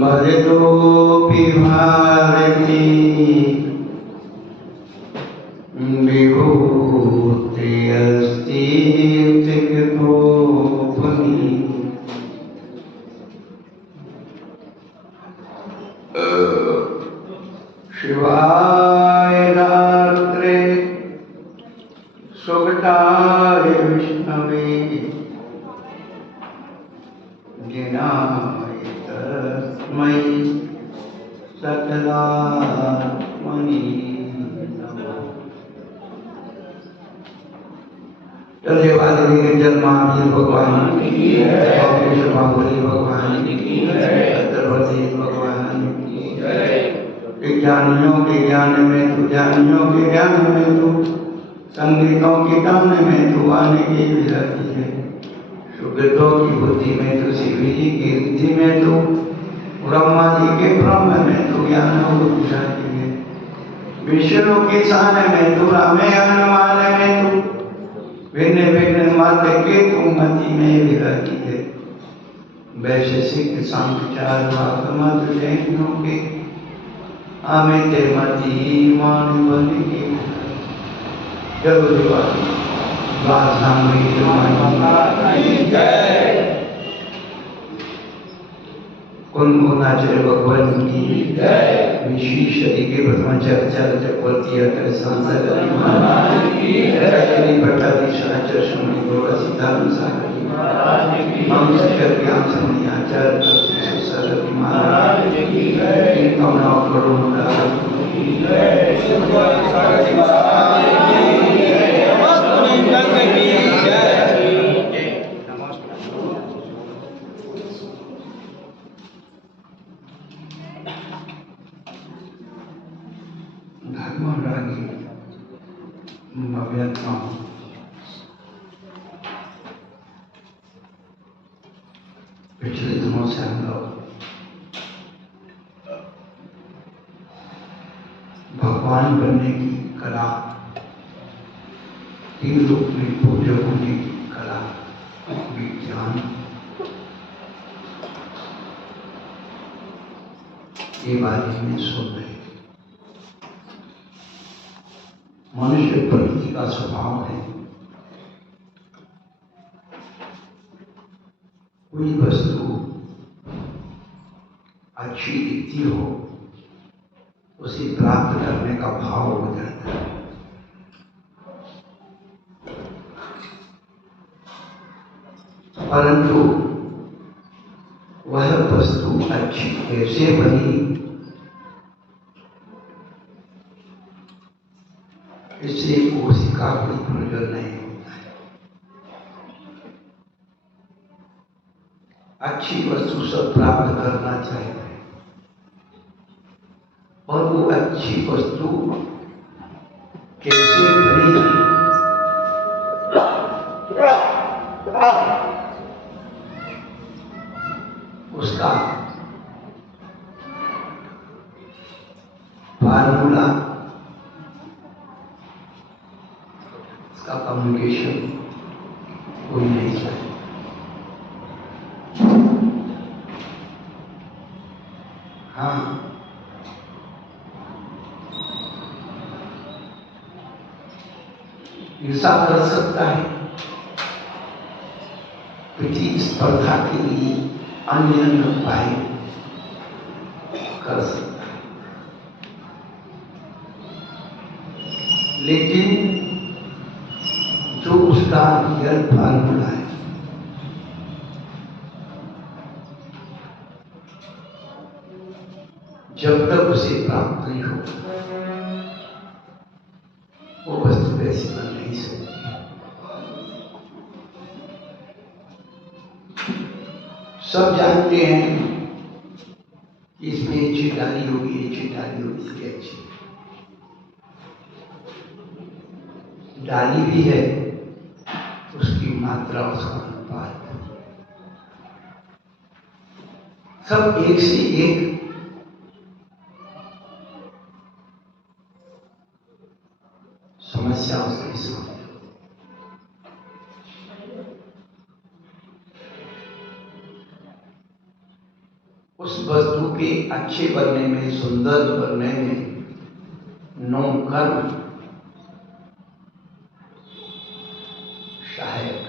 भजतोऽपि भारती विभूतिरस्ति जगतोपरि। शिवाय रात्रे सुगताय विष्णवे जिनाय तस्मै सकलात्मने नमः। देवादेवी जन्मादि भगवान की जय, भगवान की जय, छत्रपति भगवान की जय। ज्ञानियों के ज्ञान में तू, ज्ञानियों के ज्ञान में तू, संगीतों के गाने में तू आने की विरति है। सुगतों की बुद्धि में तू, शिव जी की रिद्धि में तू, ब्रह्मा जी के ब्रह्म में तू, ज्ञान बुद्धि है। विष्णु की शान में तू, रामायण माले में तू, भिन्न भिन्न मत के तू मति में विरति है। वैशेषिक सांख्याचार मत जैनों के अमित मति मान बन के जरूरी बात कुंभनाचार्य भगवान की जय। विशेष के ब्रह्मचार्य चक्रवर्ती सांसद भट्टाधीशाचार्य श्रमण गौड़ा सीताराम सागर हम शिखर ज्ञान समणी आचार्य सरस्वती महाराज की जय। कमलाओं करोड़ों धर्मरागी भव्यता पिछले दिनों से हम लोग भगवान बनने की कला, तीन रूप में पूज्य होने की कला, विज्ञान, के बारे में सुन रहे। मनुष्य प्रकृति का स्वभाव है, कोई वस्तु अच्छी दिखती हो उसे प्राप्त करने का भाव हो जाता है। परंतु वह वस्तु अच्छी कैसे बनी, इससे कोशिका कोई प्रयोजन नहीं होता है। अच्छी वस्तु सब प्राप्त करना चाहिए और वो अच्छी वस्तु कैसे बनी, उसका फार्मूला, उसका कम्युनिकेशन कोई नहीं चाहिए। हाँ, ऐसा कर सकता है प्रतिस्पर्धा के लिए अन्य उपाय कर सकता है, लेकिन जो उसका रियल फार्मूला है, जब तक उसे प्राप्त नहीं हो वो वस्तु वैसी बन नहीं सकती। सब जानते हैं कि इसमें ये चीज डाली होगी, ये चीज डाली होगी, इसकी अच्छी डाली भी है, उसकी मात्रा, उसका अनुपात, सब एक से एक समस्याओं से उस वस्तु के अच्छे बनने में, सुंदर बनने में 9 कर्म सहायक।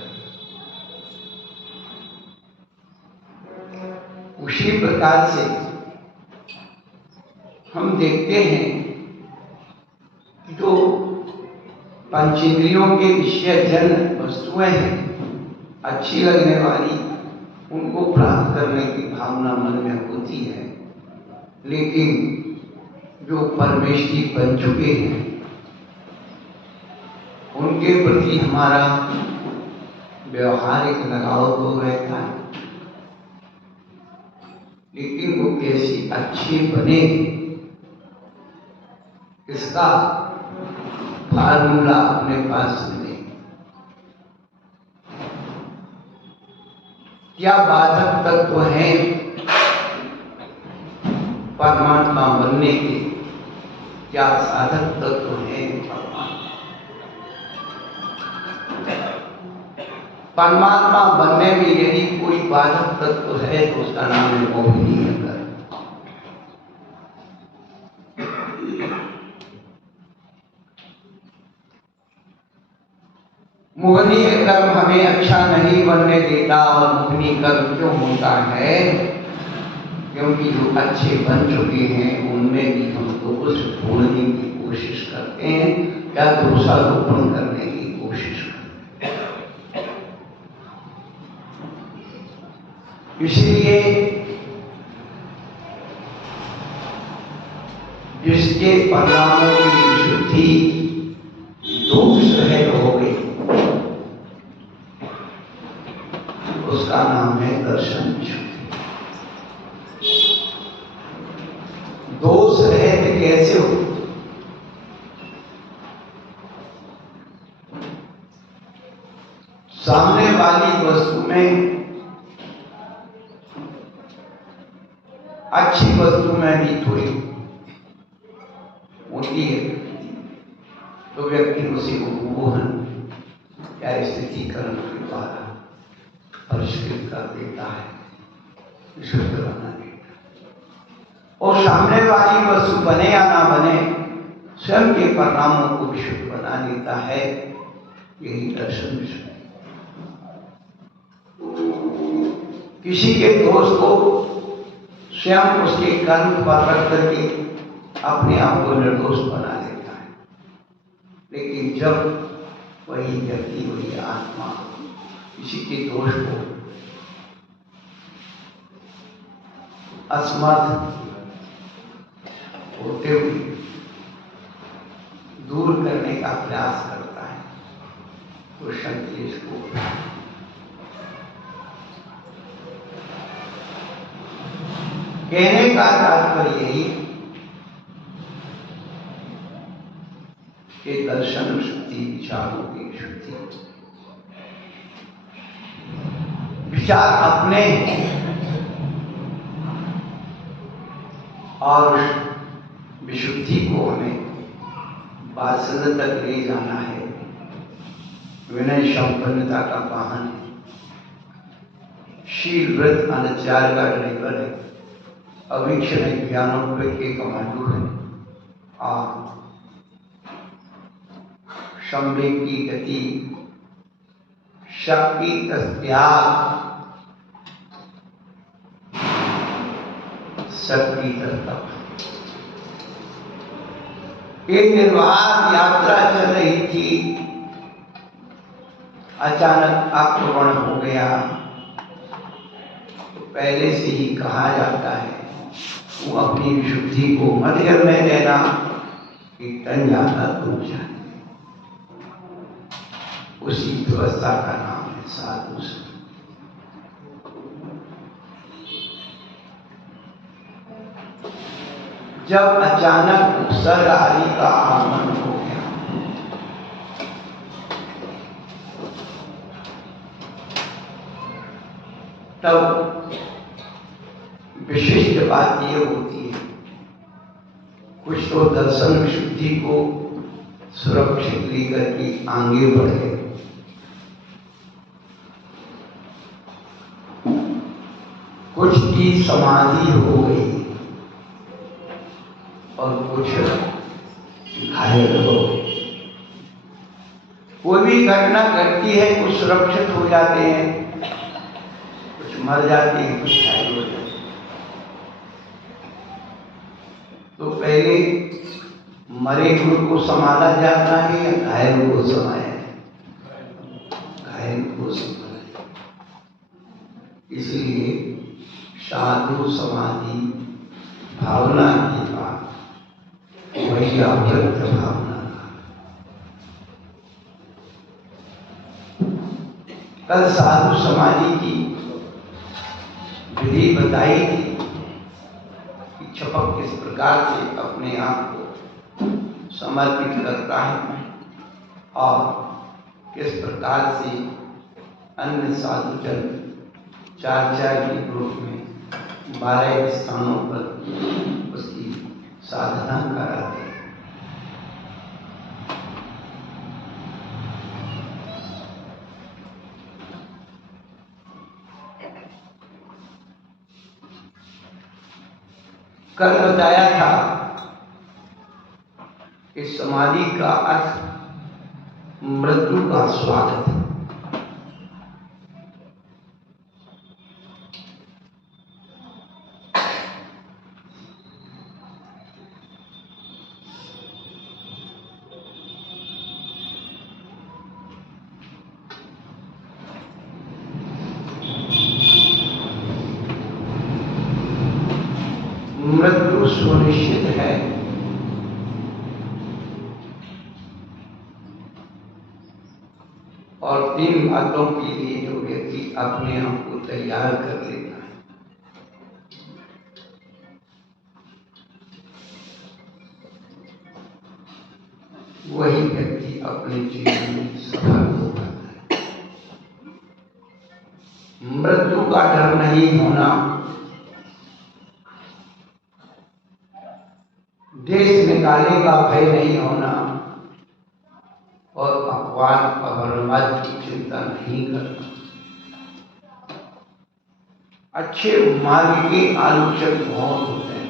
उसी प्रकार से हम देखते हैं कि जो पंचेंद्रियों के विषय जन वस्तुएं हैं, अच्छी लगने वाली, उनको प्राप्त करने की भावना मन में होती है, लेकिन जो परमेष्ठी बन चुके हैं उनके प्रति हमारा व्यवहारिक लगाव तो रहता है, लेकिन वो कैसी अच्छी बने इसका फार्मूला अपने पास नहीं। क्या बाधक तत्व हैं परमात्मा बनने के, क्या साधक तत्व हैं परमात्मा बनने में? यदि कोई बाधक तत्व है तो उसका नाम है मोहिनी अंदर। मोहिनी कर्म हमें अच्छा नहीं बनने देता। और मोहिनी कर्म क्यों होता है? क्योंकि जो अच्छे बन चुके हैं उनमें भी हम दोष ढूंढने की कोशिश करते हैं या दोषारोपण करने की कोशिश करते हैं। इसलिए जिसके परिणामों की विशुद्धि दोष रहित हो गई उसका नाम है दर्शन विशुद्धि। दोष रहित कैसे हो? सामने वाली वस्तु में, अच्छी वस्तु में भी थोड़ी होती है तो व्यक्ति उसी को मोहन या स्थितिकरण के द्वारा परिष्कृत कर देता है, विशुद्ध बना देता है। और सामने वाली वस्तु बने या ना बने, स्वयं के परिणामों को विशुद्ध बना देता है। यही दर्शन विशुद्धि। किसी के दोष को स्वयं उसके कर्म पर रख करके अपने आप को निर्दोष बना देता है, लेकिन जब वही व्यक्ति, वही आत्मा किसी के दोष को असमर्थ होते हुए दूर करने का प्रयास करता है तो संक्लेश को कहने का तात्पर्य यही कि दर्शन शुद्धि, विचारों की शुद्धि। विचार अपने और विशुद्धि को हमें वासना तक ले जाना है। विनय संपन्नता का वाहन है, शील व्रत अनाचार का ड्राइवर है, अवीक्षण ज्ञानों के कमांडो है और संवेग की गति, शक्ति का त्याग, शक्ति का तप। एक निर्वाह यात्रा चल रही थी, अचानक आक्रमण हो गया तो पहले से ही कहा जाता है वो अपनी विशुद्धि को मध्य में देना कि तन जाता डूब जाए। उसी व्यवस्था का नाम है साधु संग। जब अचानक उपसर्ग आदि का आगमन हो गया तब विशिष्ट बात यह होती है, कुछ तो दर्शन विशुद्धि को सुरक्षित लेकर के आगे बढ़े, कुछ की समाधि हो गई और कुछ घायल हो गए। कोई भी घटना घटती है, कुछ सुरक्षित हो जाते हैं, कुछ मर जाते हैं, कुछ घायल हो जाते हैं। तो पहले मरे हुए को संभाला जाता है या घायल को संभाला? घायल को संभाला। इसलिए साधु समाधि भावना की बात वही अव्यक्त भावना। कल साधु समाधि की विधि बताई थी कि छपक किस प्रकार से अपने आप को समर्पित करता है और किस प्रकार से अन्य साधुजन 4-4 के ग्रुप में 12 स्थानों पर उसकी साधना कराते हैं। कल बताया था कि समाधि का अर्थ मृत्यु का स्वागत है। मृत्यु सुनिश्चित है, और 3 बातों के लिए जो व्यक्ति अपने आप को तैयार कर लेता है, वही व्यक्ति अपने जीवन में सफल हो पाता है। मृत्यु का डर नहीं होना, देश निकाले का भय नहीं होना और अपवाद अवरवाद की चिंता नहीं करना। अच्छे मार्ग के आलोचक बहुत होते हैं,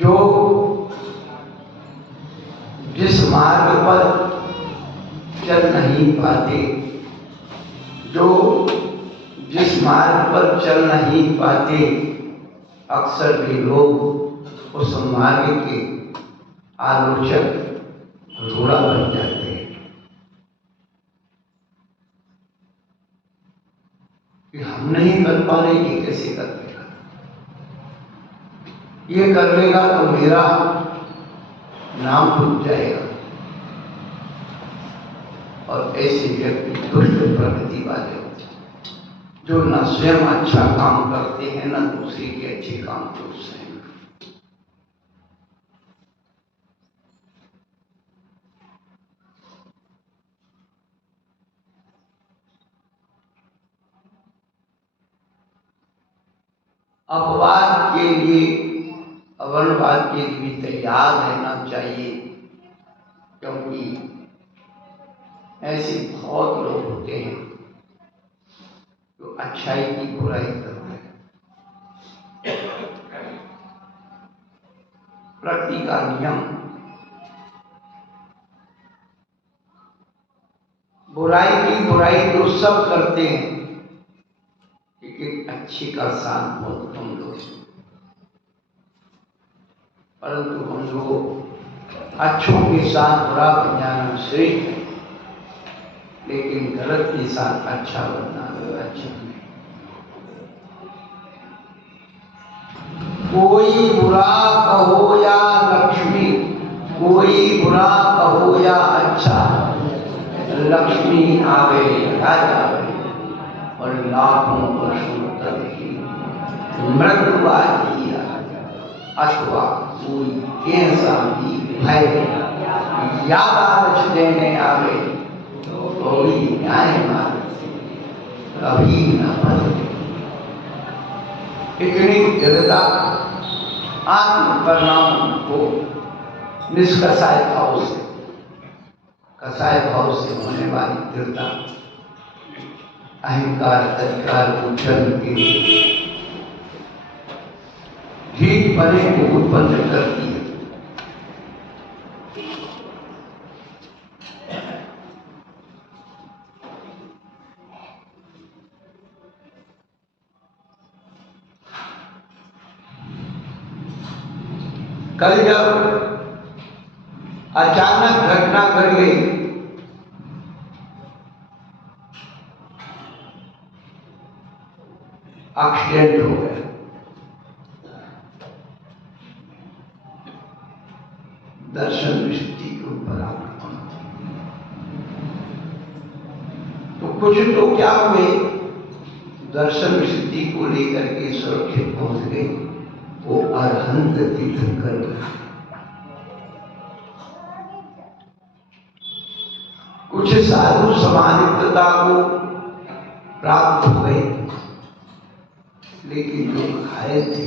जो जिस मार्ग पर चल नहीं पाते, जो जिस मार्ग पर चल नहीं पाते, अक्सर भी लोग उस मार्ग के आलोचक रोड़ा बन जाते हैं कि हम नहीं कर पा रहे, ये कैसे कर लेगा, ये कर लेगा तो मेरा नाम डूब जाएगा। और ऐसे व्यक्ति दुष्ट प्रकृति वाले होते हैं, जो न स्वयं अच्छा काम करते हैं, न दूसरे के अच्छे काम को स्वयं। अपवाद के लिए, अवलवाद के लिए भी तैयार रहना चाहिए, क्योंकि ऐसे बहुत लोग होते हैं जो अच्छाई की बुराई करते हैं। प्रकृति का नियम, बुराई की बुराई तो सब करते हैं, लेकिन अच्छे का साथ बहुत कम लोग। परंतु हम लोग अच्छों के साथ बुरा बन जाना श्रेष्ठ है, लेकिन गलत के साथ अच्छा बनना अच्छा नहीं। कोई बुरा कहो या लक्ष्मी, कोई बुरा कहो या अच्छा, लक्ष्मी आवे या जावे और लाखों वर्षों तक की मृत्यु आती है, अथवा कोई कैसा भी भय याद आदर्श देने आवे, कोई न्याय मार्ग कभी न बदले। इतनी दृढ़ता आत्म परिणाम को निष्कर्षाय भाव से कसाय भाव से होने वाली दृढ़ता अहंकार अधिकार को जन्म के ढीठ पने को उत्पन्न करती है। कल जब अचानक घटना घट गई, एक्सीडेंट हो गया, दर्शन दृष्टि के ऊपर आना, तो कुछ तो क्या हुए, दर्शन सिद्धि को लेकर के सुरक्षित पहुंच गए, वो अरहंत तीर्थंकर बना। कुछ साधु समानित्वता को प्राप्त हो गए, लेकिन जो घायल थे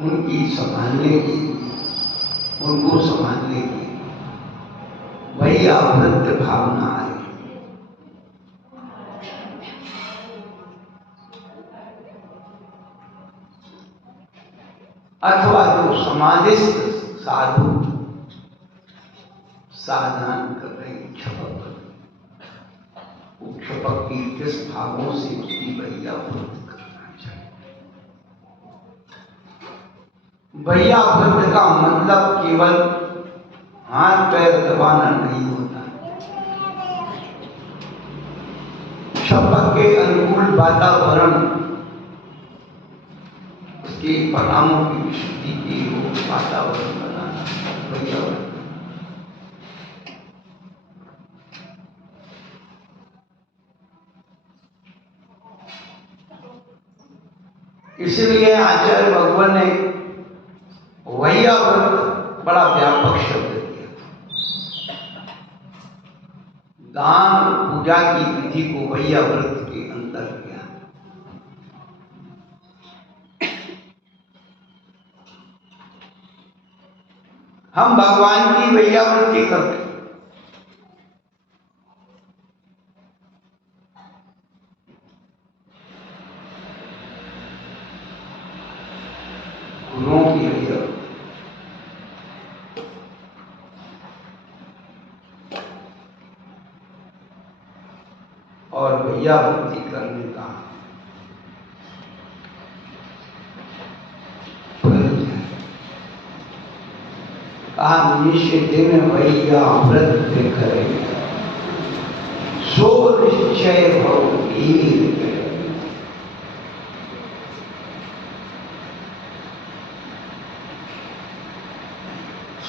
उनको संभालने की वही आवृत्त भावना आई। अथवा जो समाधिस्थ साधु साधना कर रहे क्षपक, वो क्षपक की किस भावों से उसकी भैया व्रत करना चाहिए। भैया व्रत का मतलब केवल हाथ पैर दबाना नहीं होता, क्षपक के अनुकूल वातावरण, उसके परिणामों की विशुद्धि के वातावरण बनाना भैया व्रत। इसलिए आचार्य भगवान ने वैया व्रत बड़ा व्यापक शब्द दिया। दान पूजा की विधि को वैया व्रत के अंदर किया। हम भगवान की वैया व्रत करते, गुरुओं की वैया व्रत, और भैया भक्ति करने का फर्ज है। कहा निश्चित भैया व्रत करे, सो निश्चय भव वीर।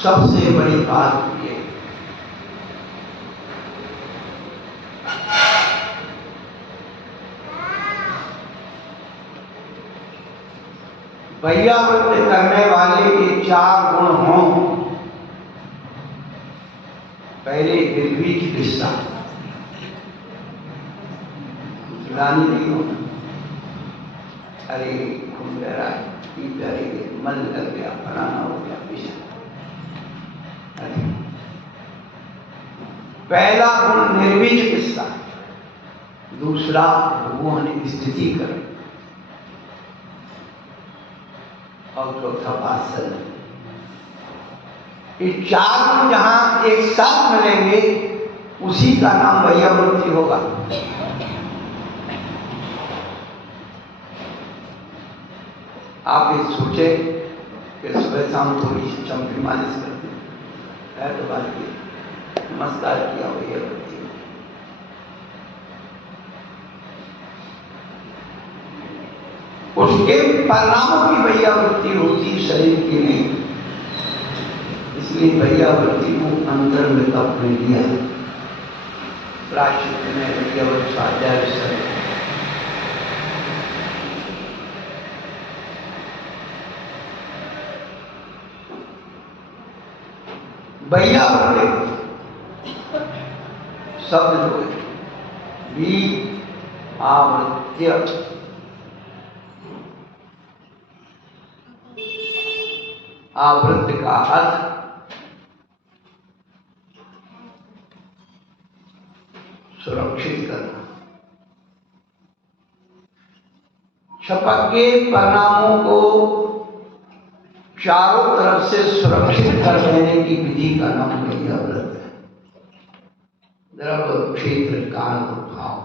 सबसे बड़ी बात ये, भैया व्रत करने वाले के 4 गुण हों। पहले निर्भीक निष्ठा, रानी नहीं होना, अरे घूम रहा है, मन लग गया, फलाना हो गया, पिछला। पहला गुण निर्भीक निष्ठा, दूसरा भगवान स्थिति कर, और चौथा वात्सल्य। ये 4 गुण जहां एक साथ मिलेंगे उसी का नाम भैया वृत्ति होगा। आप ये सोचे कि सुबह शाम थोड़ी चमकी मालिश करते हैं, तो बात की नमस्कार किया भैया वृत्ति, उसके परिणामों की भैया वृत्ति होती शरीर की नहीं। इसलिए भैया वृत्ति को अंतर में तप में दिया, प्राचीन में भैया वृत्ति स्वाध्याय शरीर। भैया वृत्ति शब्द जो है भी आवृत्य, आवृत्त का अर्थ सुरक्षित करना। शपथ के परिणामों को चारों तरफ से सुरक्षित कर देने की विधि का नाम भैया व्रत है। द्रव्य क्षेत्र काल और भाव,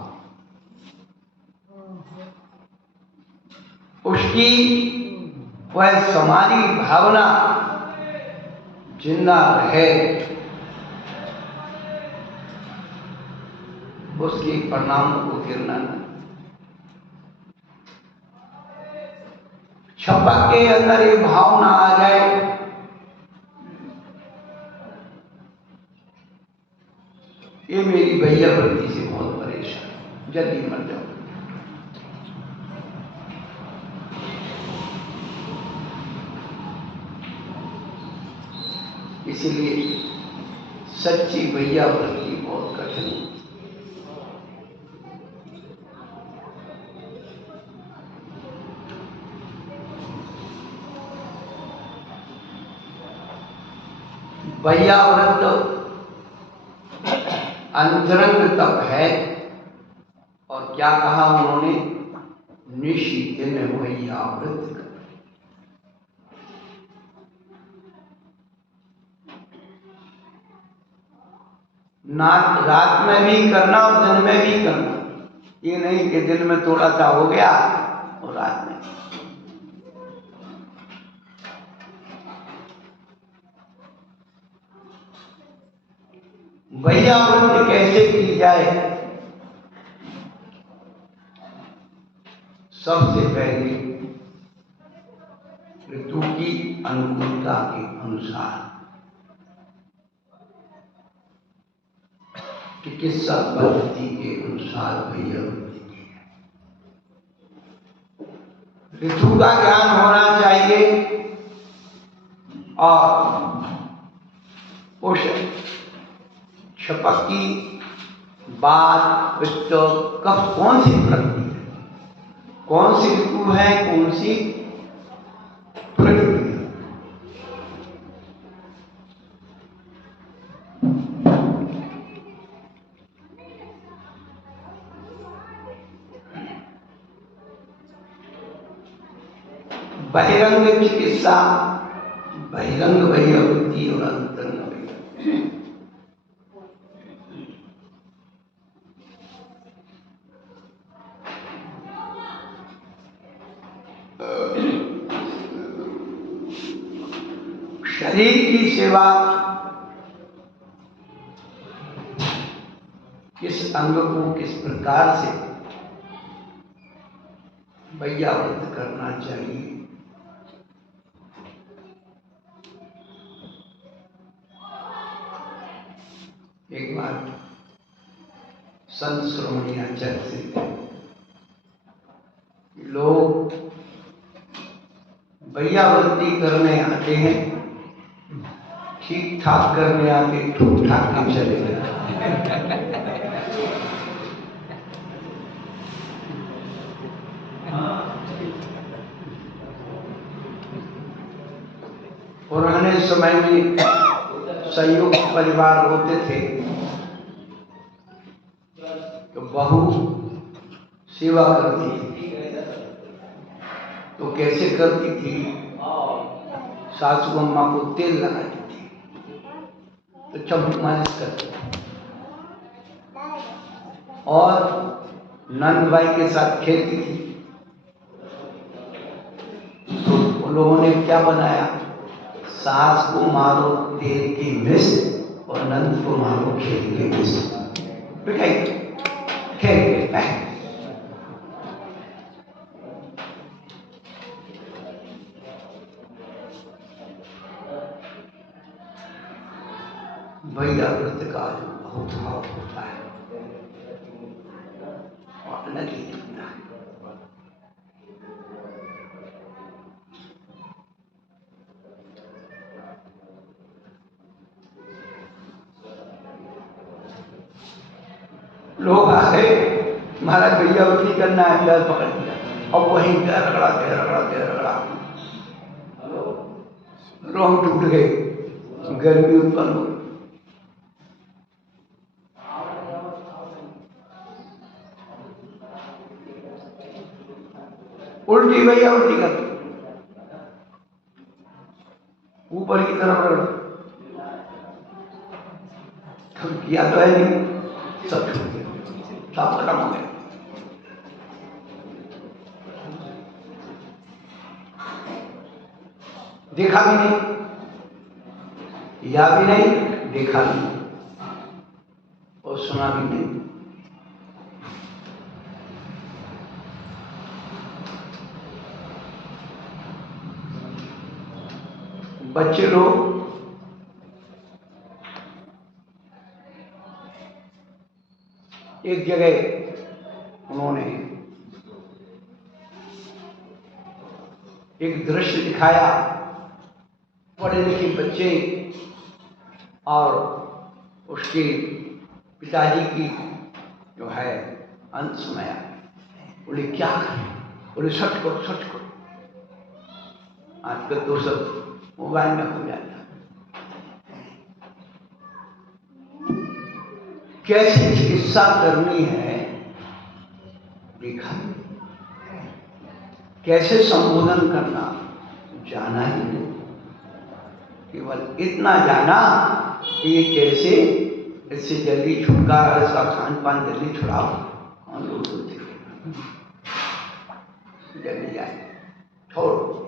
उसकी वह समाधि भावना जिंदा रहे, उसके परिणामों को गिरना नहीं। शपथ के अंदर ये भाव ना आ जाए ये मेरी भैया वृत्ति से बहुत परेशान, जल्दी मर जाओ। इसीलिए सच्ची भैया वृत्ति बहुत कठिन है। भैया व्रत अंतरंग तप है, और क्या कहा उन्होंने, निशि दिन भैया व्रत कर। ना रात में भी करना और दिन में भी करना, ये नहीं कि दिन में थोड़ा सा हो गया और रात में। भैया व्रत कैसे की जाए? सबसे पहले ऋतु की अनुकूलता के अनुसार चिकित्सा पद्धति के अनुसार भैया व्रत की है। ऋतु का ज्ञान होना चाहिए और उस शपथ की बात कब कौन सी प्रकृति है, कौन सी ऋतु है, कौन सी प्रकृति है। बहिरंग चिकित्सा, बहिरंग भैया वृत्ति और अंतरंग भैया। शरीर की सेवा किस अंग को किस प्रकार से भैया व्रत करना चाहिए, एक बार संत श्रोमणी आचार्य से लोग भैया वृत्ति करने आते हैं, ठीक ठाक करने आते, ठूक ठाक के चले गए। पुराने समय में संयुक्त परिवार होते थे तो बहू सेवा करती थी, तो कैसे करती थी, सासू अम्मा को तेल लगाती थी तो चम्मच मालिश करती और नंद भाई के साथ खेलती थी। तो उन लोगों ने क्या बनाया, सास को मारो तेल की मिस और नंद को मारो खेल के मिस, खेल के भैया व्रत का जो बहुत भाव होता है और अलग ही दिखता है। लोग आ गए, महाराज भैया व्रत करना है, पैर पकड़ लिया और वहीं पैर रगड़ा रोम टूट गए, गर्मी उत्पन्न हो। वैयावृत्ति कर, ऊपर की तरफ रख, किया तो है नहीं, सब छूट गया, सब खत्म हो गया। देखा भी नहीं, या भी नहीं, देखा भी नहीं और सुना भी नहीं। बच्चे लोग एक जगह उन्होंने एक दृश्य दिखाया, पढ़े लिखे बच्चे और उसके पिताजी की जो है अंत सुनाया। बोले क्या करें? बोले सच करो, सच करो। आजकल तो सब मोबाइल में हो जाता। कैसे चिकित्सा करनी है देखा, कैसे संबोधन करना जाना ही नहीं, केवल इतना जाना कि ये कैसे इससे जल्दी छुटकारा, इसका खान पान जल्दी छुड़ाओ। कौन लोग जल्दी जाए, छोड़ो।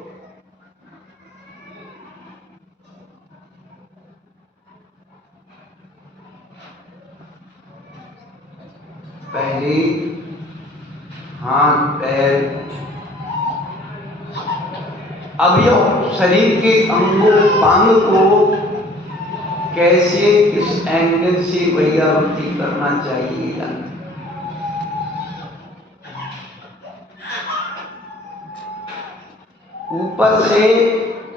पहले हाथ पैर अवयव शरीर के अंगों पांग को कैसे किस एंगल से वैयावृत्ति करना चाहिए, ऊपर से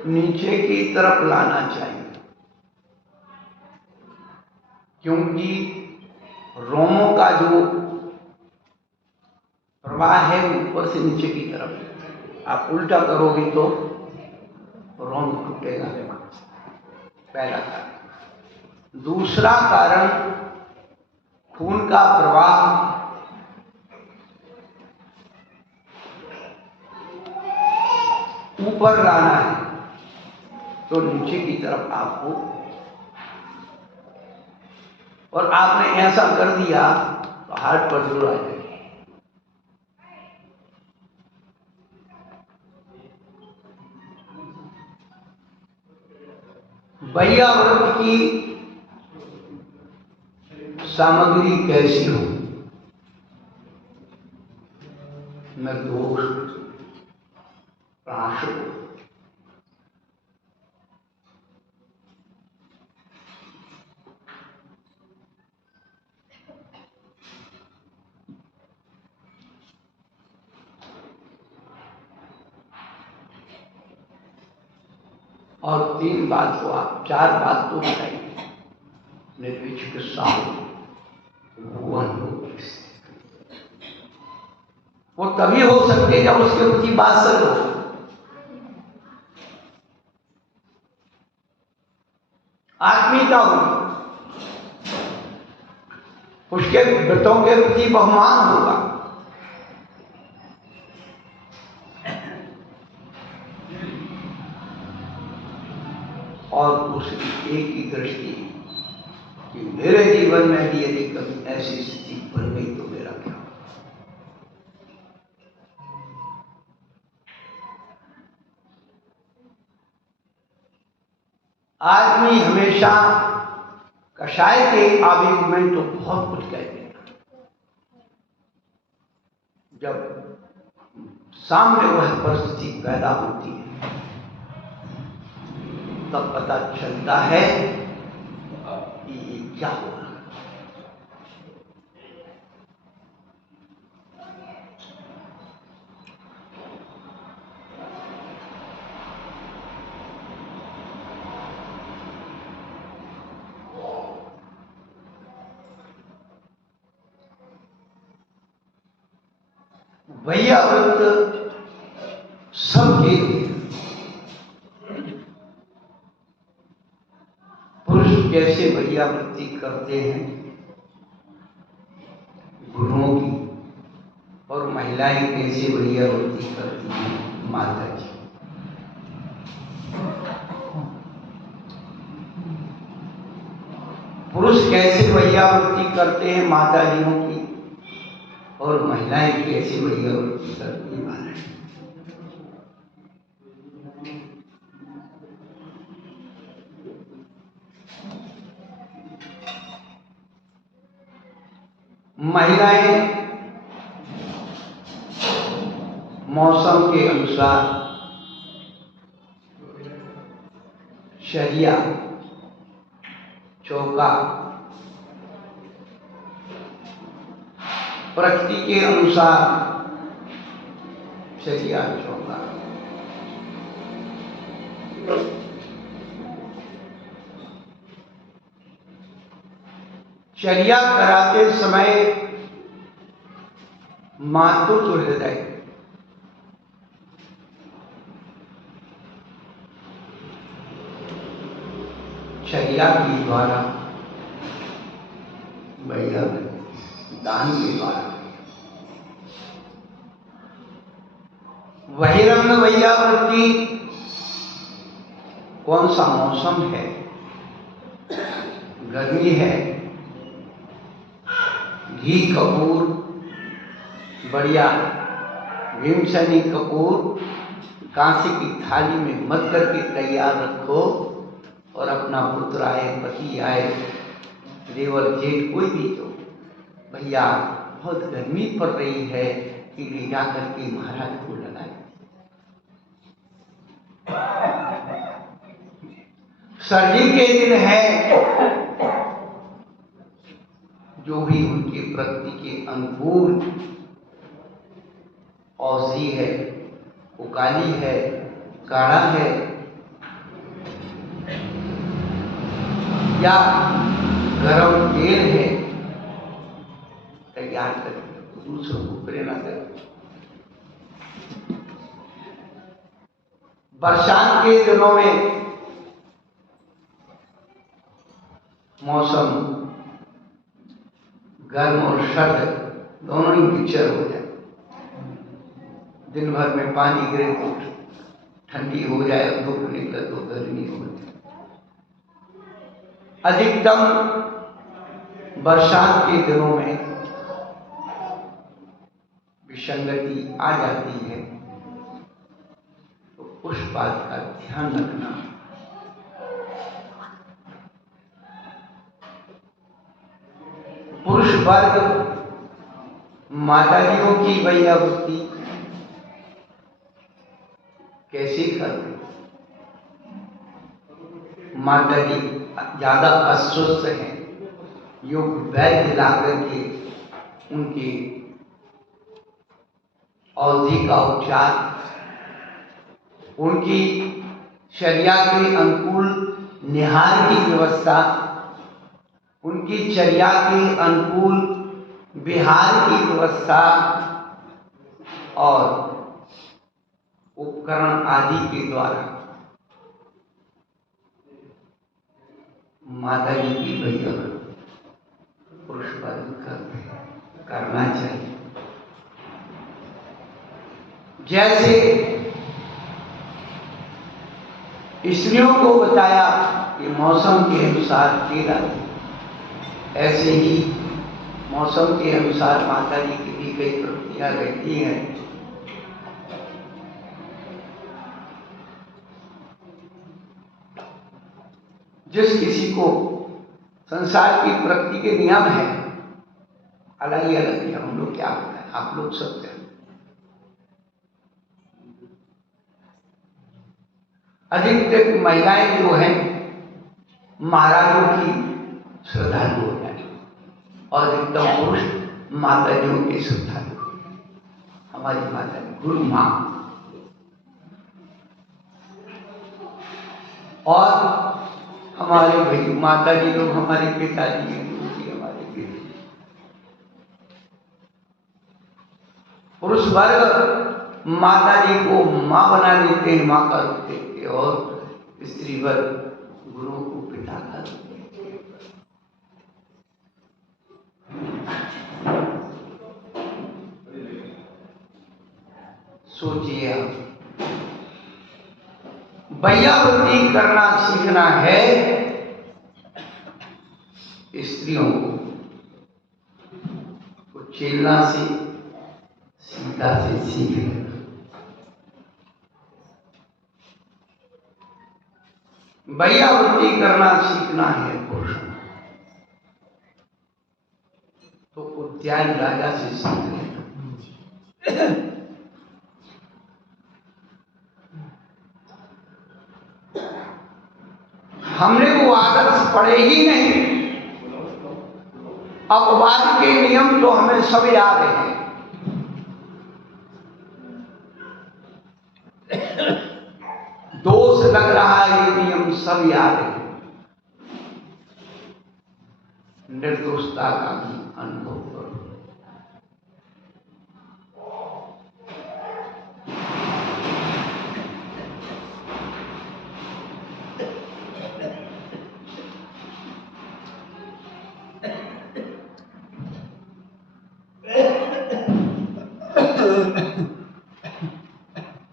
नीचे की तरफ लाना चाहिए, क्योंकि रोमों का जो प्रवाह है ऊपर से नीचे की तरफ। आप उल्टा करोगे तो रोम टूटेगा, पहला कारण। दूसरा कारण, खून का प्रवाह ऊपर लाना है तो नीचे की तरफ आपको, और आपने ऐसा कर दिया तो हार्ट पर जोर आ जाएगा। वैयावृत्ति की सामग्री कैसी हो? निर्दोष, प्राशुक, और चार बात तो बताइए। निर्विचिकित्सा भुवन, वो तभी हो सकते जब उसके प्रति वात्सल्य हो, आत्मीयता होगी, उसके व्रतों के प्रति बहुमान होगा। और उसकी एक ही दृष्टि कि मेरे जीवन में भी यदि कभी ऐसी स्थिति बन गई तो मेरा क्या होगा। आदमी हमेशा कषाय के आवेग में तो बहुत कुछ कहते हैं, जब सामने वह परिस्थिति पैदा होती है तब पता चलता है कि ये क्या हो रहा है। वैयावृत्त सबके पुरुष कैसे वैयावृत्ति करते हैं गुरुओं की, और महिलाएं कैसे वैयावृत्ति करती हैं माता जी। पुरुष कैसे वैयावृत्ति करते हैं माता जियों की, और महिलाएं कैसे वैयावृत्ति करती हैं महाराज। महिलाएं मौसम के अनुसार शरिया, चौका, प्रकृति के अनुसार शरिया, चौका, शरिया कराते समय मातृ हृदय शरिया के द्वारा, दान के द्वारा, बहिरंग वैयावृत्ति कौन सा मौसम है, गर्मी है, घी कपूर बढ़िया भीमसेनी कपूर कांसे की थाली में मत करके तैयार रखो, और अपना पुत्र आए, पति आए, देवर जेठ कोई भी तो, भैया बहुत गर्मी पड़ रही है कि ले जाकर के महाराज को लगाए। सर्दी के दिन है, जो भी उनके प्रकृति के अनुकूल औषधि है, उकाली है, काढ़ा है, या गरम तेल है, तैयार करके दूसरों को प्रेरणा करें। बरसात के दिनों में मौसम गर्म और सर्द दोनों ही मिक्सचर हो जाए, दिन भर में पानी गिरे तो ठंडी हो जाए, धूप निकले तो गर्मी हो जाए। अधिकतम बरसात के दिनों में विसंगति आ जाती है, तो उस बात का ध्यान रखना। पुरुष वर्ग माताजियों की वैयावृत्ति कैसे करते? माता जी ज्यादा अस्वस्थ हैं, योग वैद्य लाकर के उनके औषधि का उपचार, उनकी चर्या के अनुकूल निहार की व्यवस्था, उनकी चर्या के अनुकूल विहार की व्यवस्था और उपकरण आदि के द्वारा माता जी की वैयावृत्ति पुरुष वर्ग करना चाहिए। जैसे स्त्रियों को बताया कि मौसम के अनुसार तेल, ऐसे ही मौसम के अनुसार माता जी की भी कई प्रवृत्तियां रहती हैं। जिस किसी को संसार की प्रकृति के नियम है, अलग ही अलग है, हम लोग क्या बताएं, आप लोग सब क्या। अधिकतर महिलाएं जो हैं महाराजों की श्रद्धालु हो जाए, और अधिकतम पुरुष माताजियों की श्रद्धालु। हमारी माता गुरु माँ, और हमारे भाई माता जी लोग हमारे पिताजी हैं, उनकी हमारे पिता। पुरुष वर्ग माता जी को माँ बना देते हैं, माँ का रूप देते, और स्त्री वर्ग गुरु को पिता का रूप देते हैं। सोचिए आप, वैयावृत्ति करना सीखना है स्त्रियों को चेलना से सीता से सीख लेना। वैयावृत्ति करना सीखना है पुरुषों तो उद्यान राजा से सीख लेना। हमने वो आदर्श पढ़े ही नहीं, अपवाद के नियम तो हमें सब याद है। दोष लग रहा है, ये नियम सब याद है। निर्दोषता का भी अनुभव करो।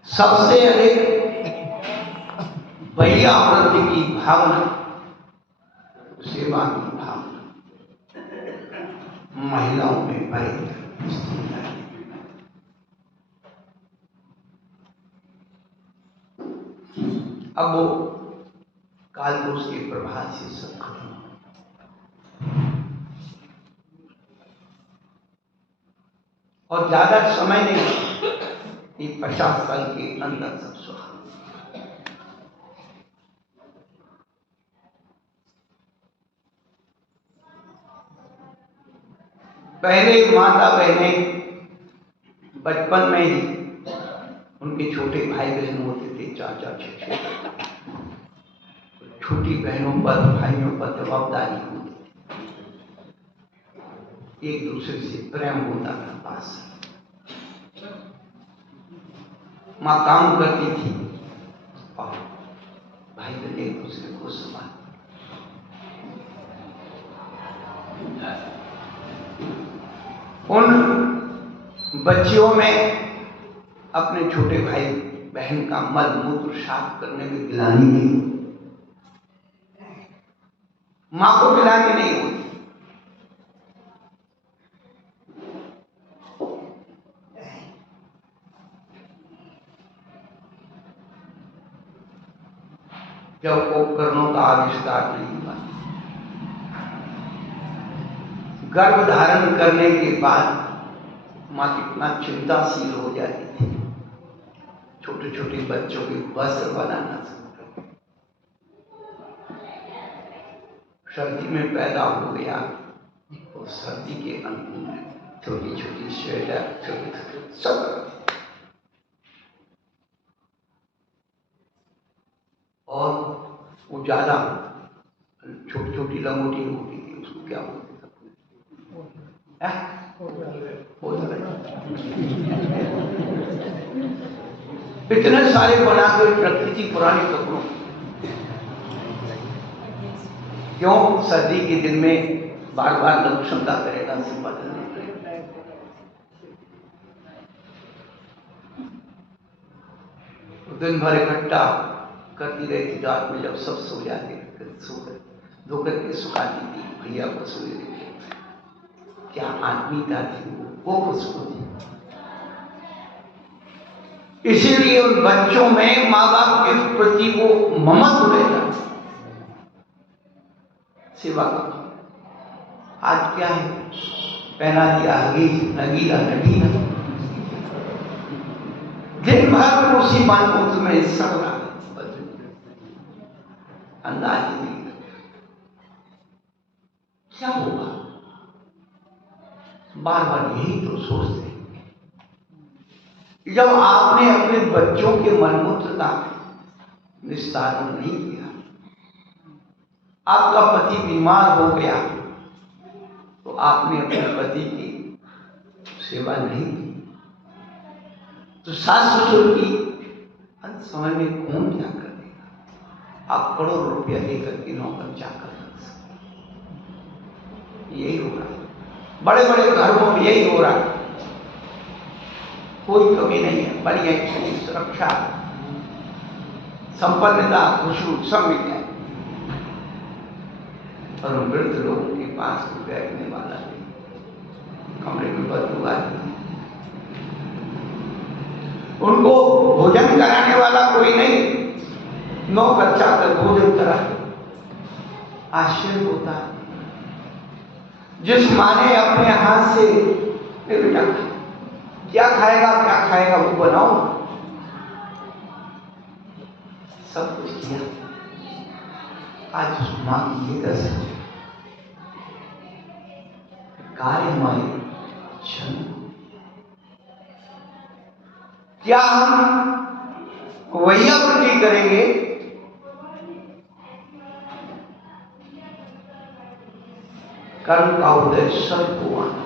सबसे अधिक वैयावृत्ति की भावना, सेवा की भावना महिलाओं में पैदा। अब वो कालदोष के प्रभाव से सब खत्म हो और ज्यादा समय नहीं, 50 साल के अंदर सब सुख। पहले माता बहनें बचपन में ही उनके छोटे भाई बहन होते थे, चाचा छठे, छोटी बहनों पर भाइयों पर जवाबदारी होती थी, एक दूसरे से प्रेम होता था। पास माँ काम करती थी और भाई बहन एक दूसरे को संभाल। उन बच्चियों में अपने छोटे भाई बहन का मल मूत्र साफ करने में गिलानी नहीं, मां को गिलानी नहीं होती। जब उपकरणों का आविष्कार नहीं हुआ, गर्भ धारण करने के बाद मां कितना चिंताशील हो जाती थी। छोटे छोटे बच्चों के वस्त्र बनाना, सर्दी में पैदा हो गया और सर्दी के अनुकूल छोटी छोटी स्वेटर, छोटे छोटे सब, और वो ज्यादा छोटी छोटी लंगोटी होती थी, उसको क्या बोलते थे? इतने सारे बना के रखती थी पुराने कपड़ों। क्यों? सर्दी के दिन में बार बार लोग क्षमता करेगा से बदलने करेगा। दिन भर इकट्ठा करती रहती, रात में जब सब सो जाते सोकर धो करके सुखाती थी, भैया को सोए देते। क्या आत्मीयता थी वो खुशबू थी। इसीलिए उन बच्चों में माँ बाप के प्रति वो ममत्व रहता, सेवा का। आज क्या है? पहना दिया नगीला नगीला, दिन भर उसी मानपूत्र में सड़ रहा, अंदाज नहीं क्या होगा। बार बार यही तो सोचते हैं। जब आपने अपने बच्चों के मलमूत्र का निस्तारण नहीं किया, आपका पति बीमार हो गया तो आपने अपने पति की सेवा नहीं की, तो सास ससुर की अंत समय में कौन क्या कर देगा? आप करोड़ रुपया देकर के नौकर चाकर रख सकते। यही हो रहा है बड़े बड़े घरों में, यही हो रहा है। कोई कमी नहीं है, बढ़िया सुरक्षा, संपन्नता, खुशबू सब मिल जाए। और वृद्ध लोगों के पास बैठने वाला नहीं, कमरे में बदबू आती है, उनको भोजन कराने वाला कोई नहीं, नौकर चाकर भोजन करा। आश्चर्य होता है। जिस माँ ने अपने हाथ से बेटा क्या खाएगा वो बनाओ, सब कुछ किया। आज उस माँ की ये दशा है। कार्यमय क्षण, क्या हम वैया वृद्धि करेंगे? कर्म का उदय सबको आना,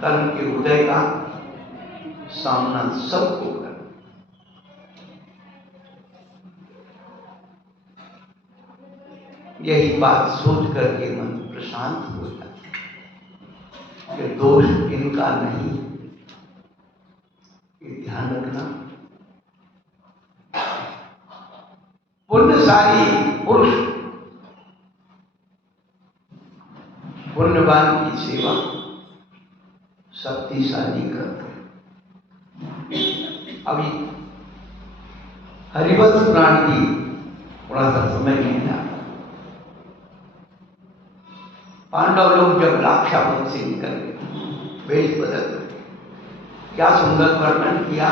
कर्म के उदय का सामना सबको करना। यही बात सोच करके मन प्रशांत हो जाता है कि दोष इनका नहीं, ये ध्यान रखना। पुण्यशाली पुरुष पुण्यवान की सेवा शक्तिशाली करते हैं। अभी हरिवंश पुराण की थोड़ा सा समय नहीं आता। पांडव लोग जब लाक्षावन से निकल गए, वेश बदल गए, क्या सुंदर वर्णन किया।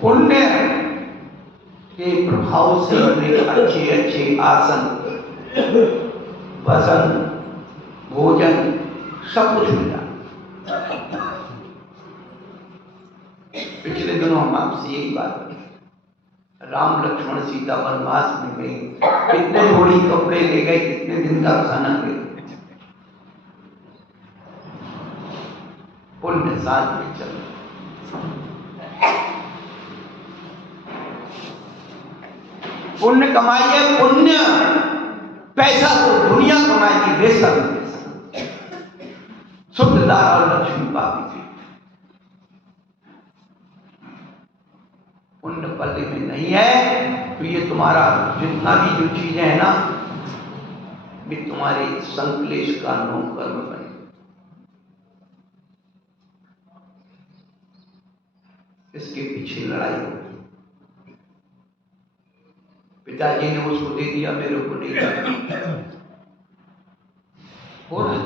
पुण्य के प्रभाव से उन्हें अच्छे अच्छे आसन, वसन, भोजन सब कुछ मिला। पिछले दिनों हम आपसे यही बात करें, राम लक्ष्मण सीता वनवास में गए, कितने जोड़ी कपड़े ले गए, कितने दिन का खाना ले गए, पुण्य साथ में चल। पुण्य कमाइए, पुण्य पैसा तो दुनिया कमाएगी, बेशक शुद्धदार और लक्ष्मी पापी। पुण्य पल्ले में नहीं है तो ये तुम्हारा जितना भी जो चीजें है ना, भी तुम्हारे संकलेश का नौकर बने। इसके पीछे लड़ाई होगी। पिताजी ने उसको दे दिया, मेरे को नहीं दिया, हो रहा।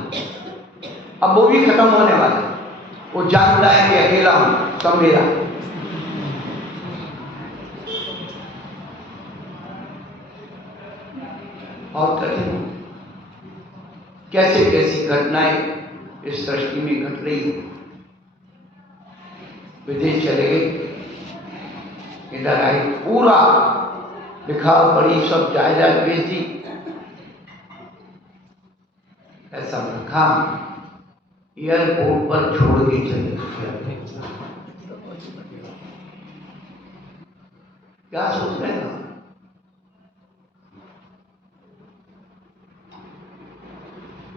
अब वो भी खत्म होने वाला है। वो जानता है कि अकेला हूं, सब मेरा। और कठिन कैसे कैसी घटनाएं इस सृष्टि में घट रही है। विदेश चले गए, इधर आए, पूरा लिखा पड़ी, सब जायदाद बेची, ऐसा रखा, एयरपोर्ट पर छोड़ के चले। क्या सोच रहे हैं?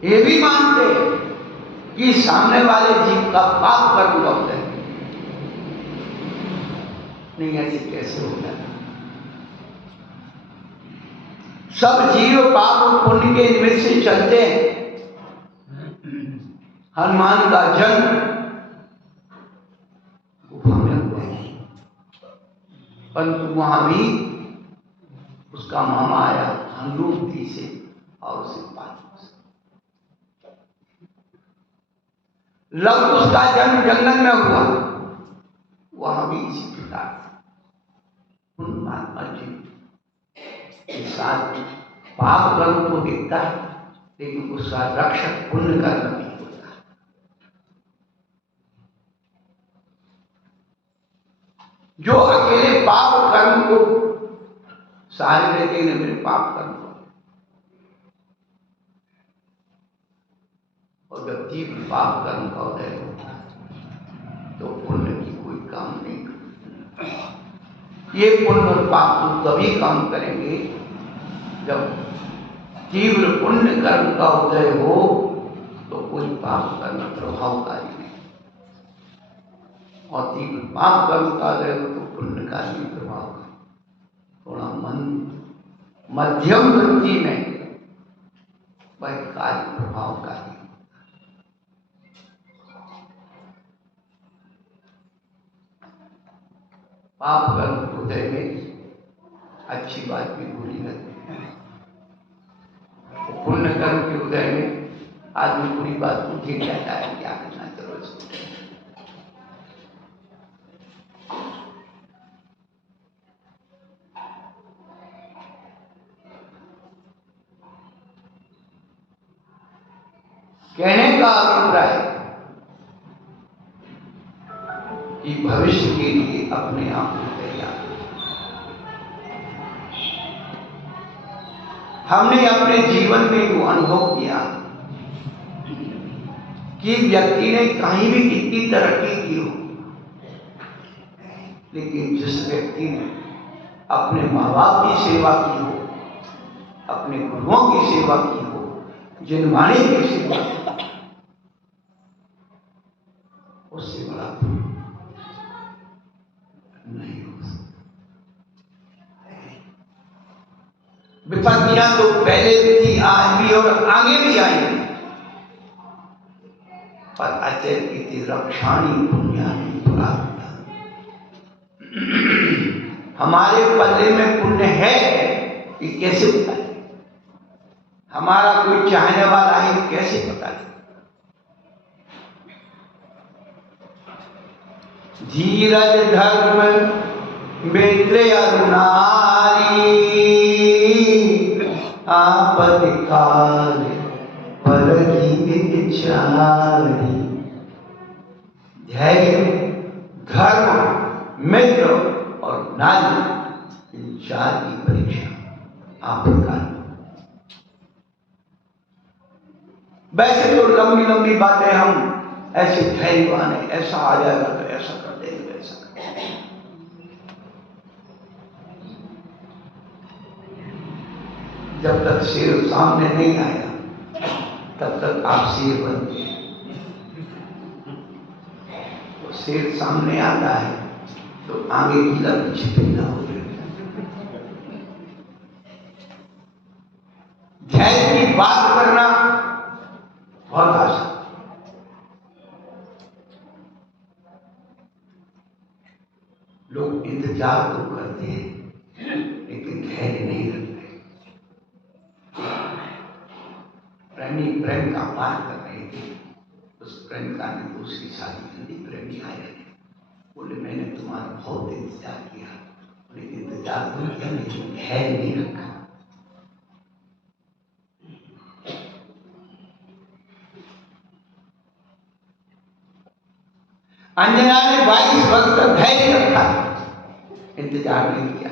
ये भी मानते कि सामने वाले जीव का पाप कर्म होता है। नहीं, ऐसे कैसे होता है? सब जीव पाप और पुण्य के निमित्त से चलते हैं। हनुमान का जन्म गुफा में हुआ, परंतु वहां भी उसका मामा आया हनुरूपी से और उसे पाला। लव उसका जन्म जंगल में हुआ, वहां भी इसी प्रकार उन महात्मा जी के साथ पाप कर्म तो दिखता है, लेकिन उसका रक्षक पुण्य कर्म नहीं होता। जो अकेले पाप कर्म को सहारे लेते हैं, मेरे पाप कर्म को, और जब तीव्र पाप कर्म का उदय होता है तो पुण्य की कोई काम नहीं करता। ये पुण्य और पाप तो तभी काम करेंगे जब तीव्र पुण्य कर्म का उदय हो, तो कोई पाप कर्म प्रभावकारी नहीं। और तीव्र पाप कर्म का गए तो पुण्य का भी प्रभाव का थोड़ा मन मध्यम वृत्ति में वह कार्य प्रभावकारी। पाप कर्म हृदय में अच्छी बात भी बुरी लगती है, पुण्य कर्म के हृदय में आदमी बुरी बात को झेल जाता है, क्या करना जरूरत है। कहने का अभिप्राय कि भविष्य के लिए अपने आप को तैयार। हमने अपने जीवन में वो अनुभव किया कि व्यक्ति ने कहीं भी कितनी तरक्की की हो, लेकिन जिस व्यक्ति ने अपने माँ बाप की सेवा की हो, अपने गुरुओं की सेवा की हो, जिनवाणी की सेवा की, उससे बड़ा नहीं हो सकता। विपत्तियां तो पहले थी, आज भी और आगे भी आएंगी, पर अचल की रक्षाणी पुण्यानि पुराता। हमारे पल्ले में पुण्य है कि कैसे पता है? हमारा कोई चाहने वाला है कैसे पता है? धीरज धर्म मित्र अरुणारी आपत्ति काल पर विचारी। धैर्य, धर्म, मित्र और नारी, इन चार की परीक्षा आपातकाल। वैसे तो लंबी लंबी बातें हम ऐसे धैर्यवान है, ऐसा आ जाएगा तो ऐसा कर देंगे, ऐसा कर देंगे। जब तक शेर सामने नहीं आया तब तक आप शेर बनते हैं। तो शेर सामने आता है तो आगे गीला पीछे पीला हो गया। धैर्य की बात करना बहुत आसान, लोग इंतजार तो करते हैं लेकिन धैर्य नहीं रखते। प्रेमी प्रेम का पार कर रहे थे, उस प्रेमिका ने दूसरी शादी कर दी। प्रेमी आया, बोले मैंने तुम्हारा बहुत इंतजार किया, लेकिन इंतजार तो किया लेकिन धैर्य नहीं रखा। अंजना ने 22 वर्ष तक धैर्य रखा, इंतजार नहीं किया।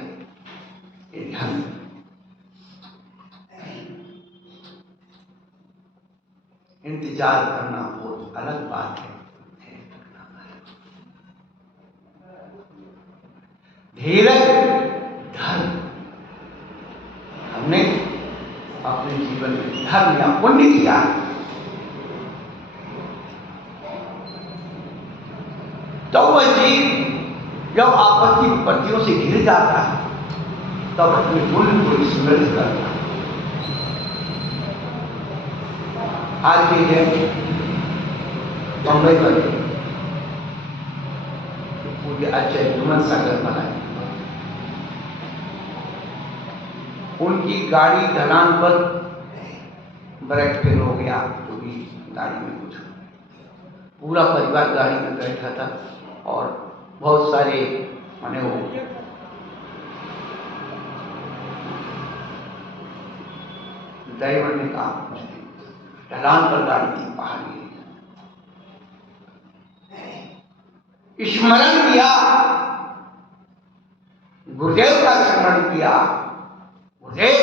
ये ध्यान, इंतजार करना बहुत अलग बात है, धीरज धर्म। हमने अपने जीवन में धर्म या पुण्य किया, तो वह जीव जब आपत्ति विपत्तियों से घिर जाता है तब अपने पुण्य को स्मृत करता है। आज के दिन बंबई वाले पूज्य आचार्य जुमन सागर बनाए, उनकी गाड़ी ढलान पर ब्रेक फेल हो गया, जो भी गाड़ी में कुछ, पूरा परिवार गाड़ी में बैठा था और बहुत सारे माने वो ड्राइवर ने कहा ढलान पर गाड़ी थी, पहाड़ी स्मरण किया, गुरुदेव का स्मरण किया। गुरुदेव,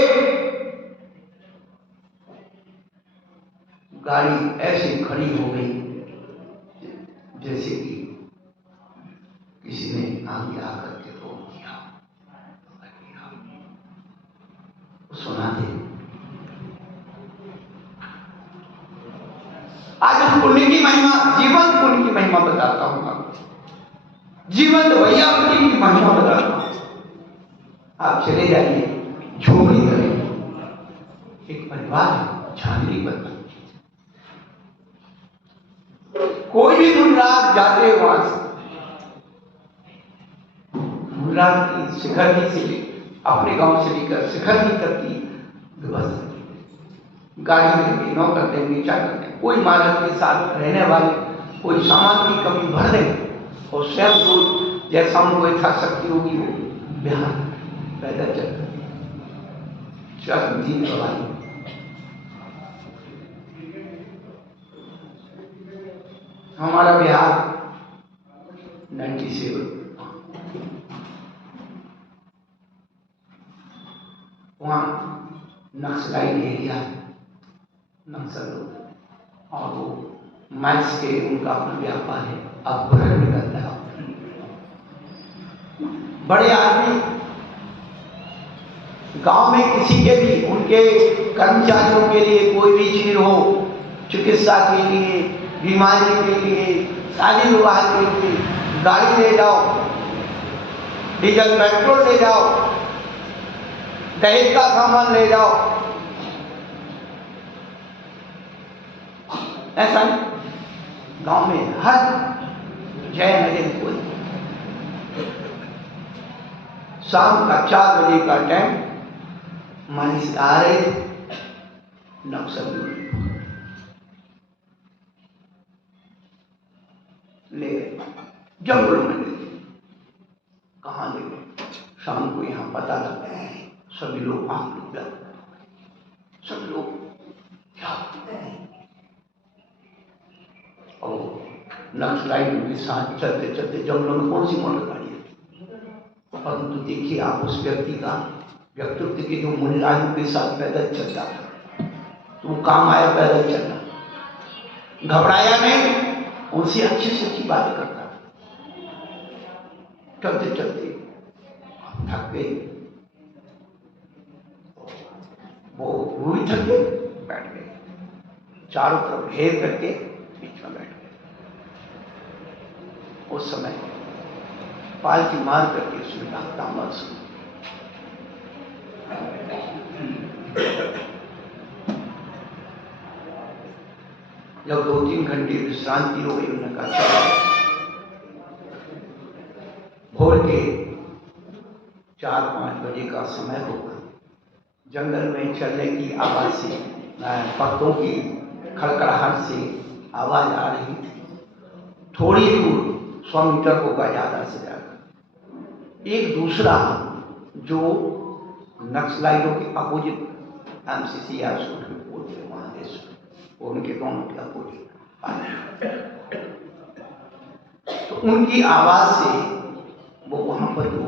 गाड़ी ऐसे खड़ी हो गई जैसे कि किसी ने आगे आकर के रोक दिया। सुना दे। आज उस पुण्य की महिमा, जीवन पुण्य की महिमा बताता हूं आपको। जीवंत भैया उनकी भी महिमा बता रहा हूं। आप चले जाइए झोपड़ी करें, एक परिवार झांझरी बनता, कोई भी गुजरात जाते वहां से गुजरात की शिखर से अपने गांव से लेकर शिखर तक की व्यवस्था, गाड़ी देंगे, नौकर देंगे, क्या करते हैं, कोई महाराज के साथ रहने वाले, कोई सामान की कमी भर देंगे और स्वयं को जैसा उनको यथाशक्ति होगी वो बिहार पैदल चलकर जी करवाई। हमारा बिहार 97 वहाँ नक्सलाइट एरिया, नक्सल लोग, और वो माइस के उनका अपना व्यापार है, अपहरण निकलता है। बड़े आदमी गांव में किसी के भी उनके कर्मचारियों के लिए कोई भी चीज हो, चिकित्सा के लिए, बीमारी के लिए, शादी विवाह के लिए, गाड़ी ले जाओ, डीजल पेट्रोल ले जाओ, दहेज का सामान ले जाओ, ऐसा गांव में हर जय नगर कोई शाम का 4 बजे का टाइम मानिस आ रहे नक्सल ले जंगलों में ले, कहाँ ले गए, शाम को यहाँ पता लगता है, सभी लोग आंख लूट जाते, सब लोग क्या करते हैं, और नक्सलाइट के साथ चलते चलते जंगलों में कौन सी मोटर गाड़ी है, परंतु देखिए आप उस व्यक्ति का व्यक्तित्व के जो मुनिराजों के साथ पैदल चलता था, तो वो काम आया पैदल चलना, घबराया नहीं, उनसे अच्छी से अच्छी बातें करता था। चलते चलते थक गए, वो भी थक गए, बैठ गए, चारों तरफ घेर करके बीच में बैठ गए। उस समय पालकी मार करके उसने डांटा मत सुन, जब 2-3 घंटे विश्रांति हो गई, उन्होंने कहा भोर के 4-5 बजे का समय होगा, जंगल में चलने की आवाज से, पत्तों की खड़खड़ाहट से आवाज आ रही थी। थोड़ी दूर 100 मीटर होगा ज्यादा से ज्यादा, एक दूसरा जो नक्सलाइटों के अपोजिट MCC या बोलते हैं वहां देश, उनके दोनों के अपोजिट, तो उनकी आवाज से वो वहां पर जो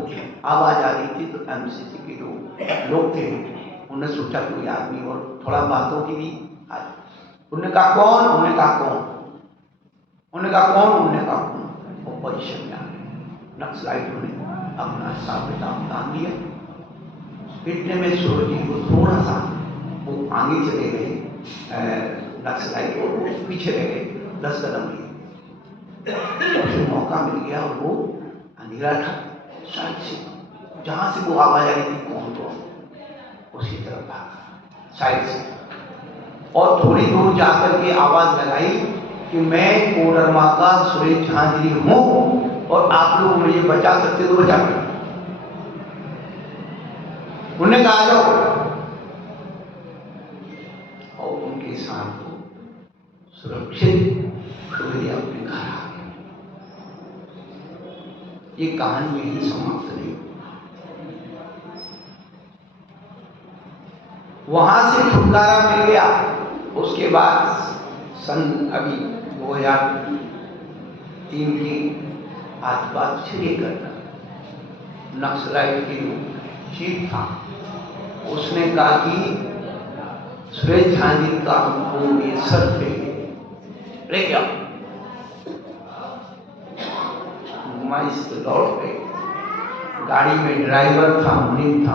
आवाज आ रही थी, तो MCC के जो लोग थे उन्होंने सोचा कोई आदमी और थोड़ा बातों की भी आज, उन्होंने कहा कौन, उन्होंने कहा कौन, उन्होंने कहा कौन, उन्होंने कहा कौन, वो पोजीशन में आ गए। नक्सलाइटों ने अपना हिसाब किताब तान दिया, इतने में सूरज जी को थोड़ा सा वो आगे चले गए, नक्सलाइट और वो पीछे रह गए 10 कदम लिए, उसे मौका मिल गया और वो अंधेरा था, साइड से जहां से वो आवाज आ रही थी कौन कौन, उसी तरफ भागा साइड से, और थोड़ी दूर जाकर के आवाज लगाई कि मैं कोडरमा का सुरेश झांझरी हूं और आप लोग मुझे बचा सकते तो बचा कर। उन्होंने कहा जाओ, और उनके साथ को सुरक्षित खोले अपने घर आ गए। ये कहानी यही समाप्त नहीं, वहां से छुटकारा मिल गया। उसके बाद सन अभी 2003 के आसपास छिड़े करना नक्सलाइट की जो चीफ था, उसने कहा कि सुरेश झांझरी का हमको ये शर्त ले क्या, मुंबई से लौट गए, गाड़ी में ड्राइवर था, मुनीम था,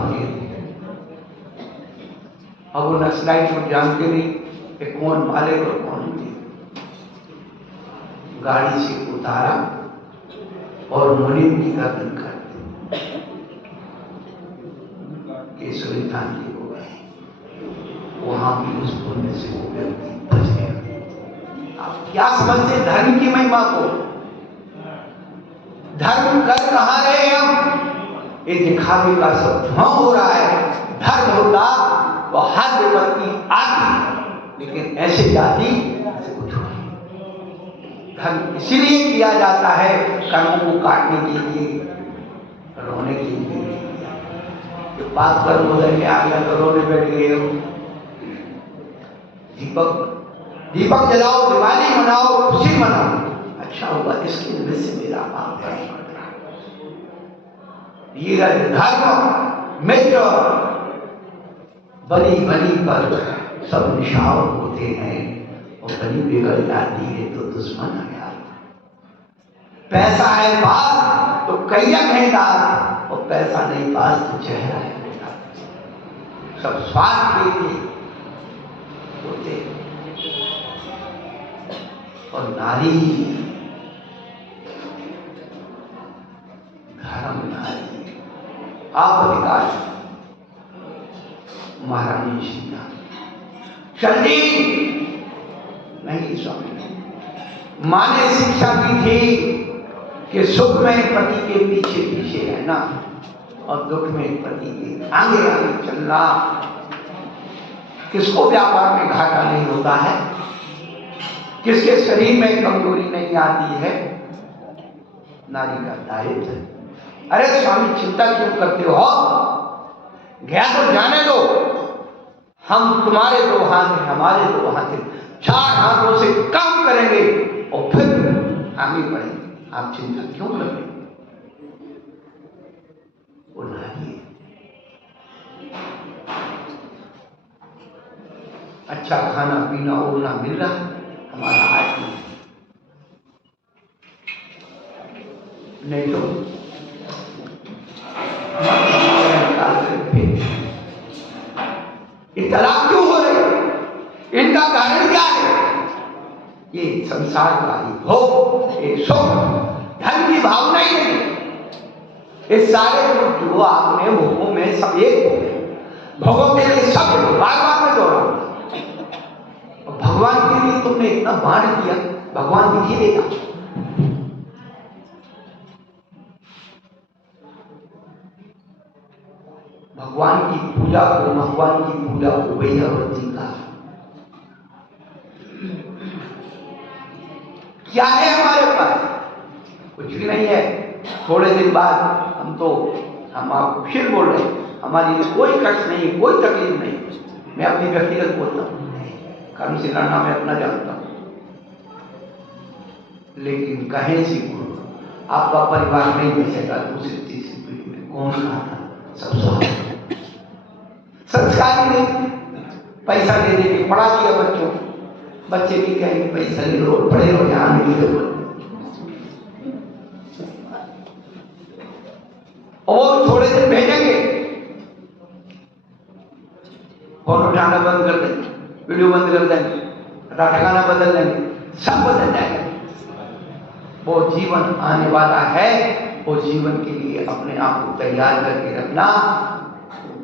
अब वो नक्सलाइट को जानते नहीं कि कौन मालिक और कौन नहीं। गाड़ी से उतारा और मुनीम की गर्दन काट दी। केसरी धाम जी को गए, वहां भी उस पुण्य से वो व्यक्ति बच गया। आप क्या समझते धर्म की महिमा को? धर्म कर कहां रहे हम? ये दिखावे का सब धुआं हो रहा है। धर्म होता तो हर विपत्ति आती, लेकिन ऐसे जाती ऐसे कुछ नहीं। धर्म इसीलिए किया जाता है कर्मों को काटने के लिए, रोने के लिए। जो बात पर उधर के आ गया तो रोने बैठ गए हो। दीपक जलाओ, दिवाली मनाओ, खुशी मनाओ। अच्छा होगा इसकी वजह से मेरा पाप बढ़ रहा है। ये धर्म मित्र बनी बनी पर सब निशावर होते हैं, और बनी बिगड़ जाती है तो दुश्मन आ गया। पैसा है पास तो कैयक है दास, और पैसा नहीं पास तो चेहरा है। सब स्वार्थ के लिए होते। और नारी धर्म नारी आपत्तिकाल महारानी सीता चलती नहीं। स्वामी मां ने शिक्षा दी थी कि सुख में पति के पीछे पीछे रहना और दुख में पति के आगे आगे चलना। किसको व्यापार में घाटा नहीं होता है? किसके शरीर में कमजोरी नहीं आती है? नारी का दायित्व है। अरे स्वामी चिंता क्यों करते हो? गया तो जाने दो, हम तुम्हारे दो हाथ हैं, हमारे दो हाथ हैं, 4 हाथों से काम करेंगे और फिर आगे बढ़ेंगे। आप चिंता क्यों करते हो? वो नारी अच्छा खाना पीना ओढ़ना मिल रहा है, हमारा हाथ नहीं तो ये तलाक क्यों हो रहे? इनका कारण क्या है? ये संसार का ही भोग, ये सुख, धन की भावना ही नहीं। ये सारे जो आपने भोगों में सब एक हो गए। भोगों के लिए सब बार बार में दौड़ा। भगवान के लिए तुमने इतना बाण किया, भगवान दिखी देगा। भगवान की पूजा को वैयावृत्ति का क्या है? हमारे पास कुछ भी नहीं है। थोड़े दिन बाद हम आपको फिर बोल रहे हैं, हमारी लिए कोई कष्ट नहीं, कोई तकलीफ नहीं। मैं अपनी व्यक्तिगत बोलता हूँ, कर्म से लड़ना मैं अपना जानता हूँ, लेकिन कहें सी आपका परिवार नहीं बचेगा। दूसरी तीसरी पीढ़ी में कौन खाता? सब संस्कार ही नहीं। पैसा दे दे के पढ़ा दिया बच्चों, बच्चे भी कहेंगे पैसा ले लो, पढ़े लो, ध्यान नहीं दो। और थोड़े दिन भेजेंगे, फोन उठाना बंद कर देंगे, वीडियो बंद कर देंगे, ठिकाना बदल देंगे, सब बदल जाएगा। वो जीवन आने वाला है, वो जीवन के लिए अपने आप को तैयार करके रखना,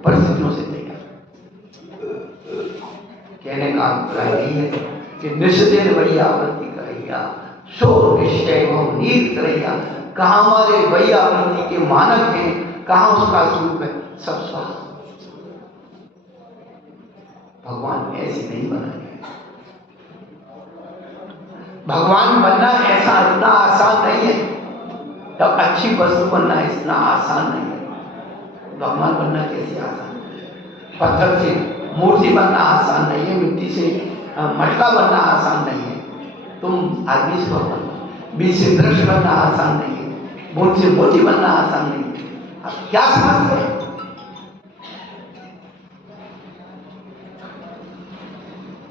परिस्थितियों से तैयार। कहने का अभिप्राय यही है कि निश्चित वैयावृत्ति करिया, सो निश्चय नीत रहिया। कहाँ हमारे वैयावृत्ति के मानक हैं, कहाँ उसका स्वरूप है? सब स्वार्थ। भगवान ऐसे नहीं बनाए। भगवान बनना ऐसा इतना आसान नहीं है। तब अच्छी वस्तु बनना इतना आसान नहीं है। भगवान बनना कैसे आसान? पत्थर से मूर्ति बनना आसान नहीं है, मिट्टी से मटका बनना आसान नहीं है। तुम आदमी से भगवान, बीज से वृक्ष बनना आसान नहीं है, बूंद से मोती बनना आसान नहीं है। आप क्या समझते हैं?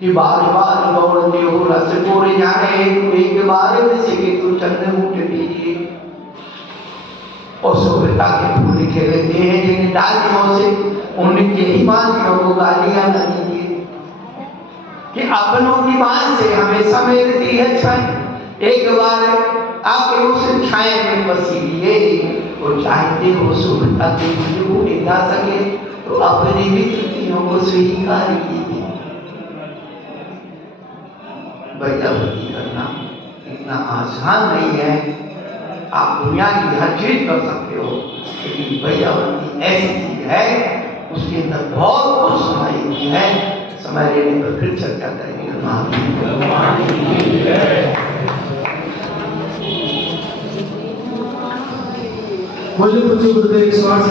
कि बार बार दौड़ते हो रस गोरे जाने, एक बार में से कि तू चंद्र मुठ दीजिए। और सुभ्रता के फूल खिलते हैं जिन डालियों से, उनके ही मालियों को गालियां न दीजिए। कि अपनों की बात से हमें समेटती है छन, एक बार आके उस छाए में बसी लिए और चाहते हो सुख अति भूले जा सके तो अपनी विकृतियों को स्वीकार कीजिए। वैयावती करना इतना आसान नहीं है। आप दुनिया की हर चीज कर सकते हो, लेकिन वैयावती ऐसी चीज है उसके अंदर बहुत कुछ समाई है। समय लेने पर फिर चर्चा करेंगे। मुझे गुरुदेव